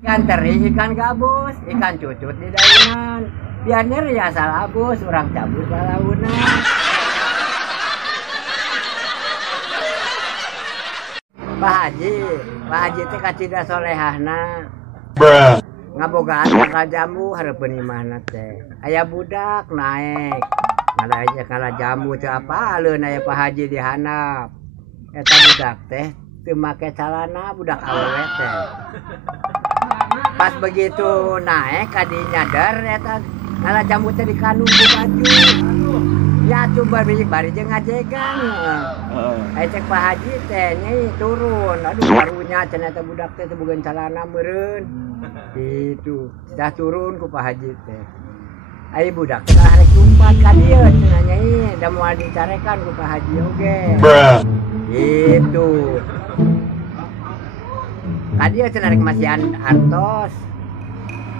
Ikan teri, ikan gabus, ikan cucut di daunan. Biarnya riasa labus, orang cabut launan. Pak Haji teh kacida solehahna. Ngabogaan kakak jambu hareupeun imahna teh. Aya budak naik. Ngala jambu teh apa aleun aya Pak Haji dihandap. Eta budak teh teu make calana, budak awewe teh. Pas begitu naik kadi nyadar eta ngala jambu teh dikandung ku baju. Ya coba bari jeung ngajegan. Cek Pak Haji teh nyai turun. Aduh barunya cenah teh budak teh boga calana meureun. Gitu. Dah turun ku Pak Haji teh. Ai budak teh arek lumpat ka dieu cenah nyai, da moal dicarekan ku Pak Haji oge. Gitu. Ka dieu cenah rek masihan artos.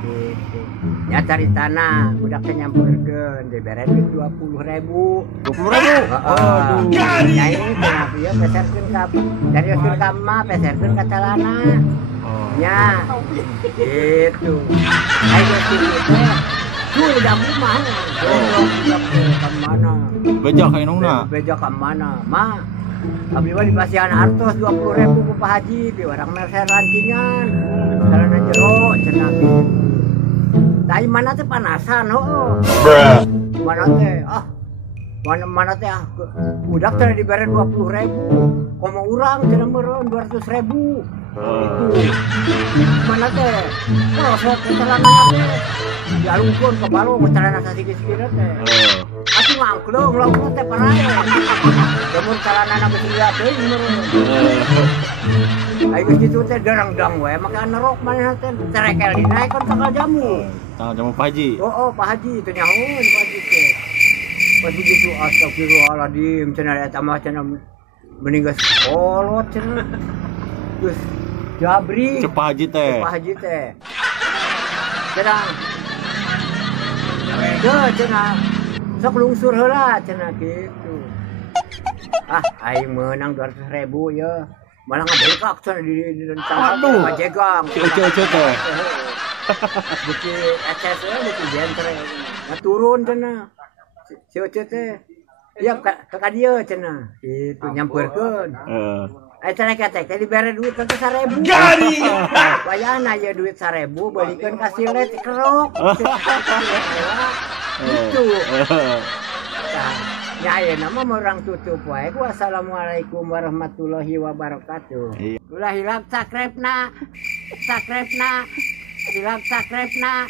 Gitu. Ya cari tanah, budak teh nyampeurkeun, dibere duit 20.000. 20.000? Aduh. Nyai cenah ieu peserkeun ka dari usir ka mah peserkeun ka calana. Ya. Gitu. Ayo sini teh. Duh udah mana? Mana? Beja ka inungna. Beja ka mana? Ma. Abdi mah di pasihan artos 20.000 ku Pak Haji, di orang merser rancingan. Calana jero cenah gitu. Dari mana teh panasan, mana teh, mana teh, budak teh diberi 20.000, komo urang cenah meureun 200.000, mana teh, prosot teh celana teh, dialungkeun ke balong celana sasigis-sigis teh, atuh ngangkleung laukna teh parae, lamun celanana geus liat teh meureun. Ayo gitu teh derang-dang we, maka nerok manehna teh cerekel dinaikkeun tanggal jamu. Tanggal jamu Pak Haji. Oh Pak Haji teh nyahoan Pak Haji teh. Pas begitu astagfirullahaladzim cenah eta mah cenah mending geus kolot cenah. Geus jabri. Cep Pak Haji teh. Pak Haji teh. Cenah. Cenah. Sok lungsur heula cenah gitu. Aing meunang 200.000 ya. Malah ngabekak cenah di tangkap majegang. Ceu-ceu teh. Beki eces we beki jentre. Turun cenah. Ceu-ceu teh. Iya ka dieu cenah. Itu nyampeurkeun. Cenah teh dibere duit teh 1.000. Gari. Bayana ye duit 1.000 balikeun ka silet kerok. Gitu. Ya ayeuna mah orang tutup wae. Wassalamualaikum warahmatullahi wabarakatuh. Ulah hilap sakrepna. Hilap sakrepna.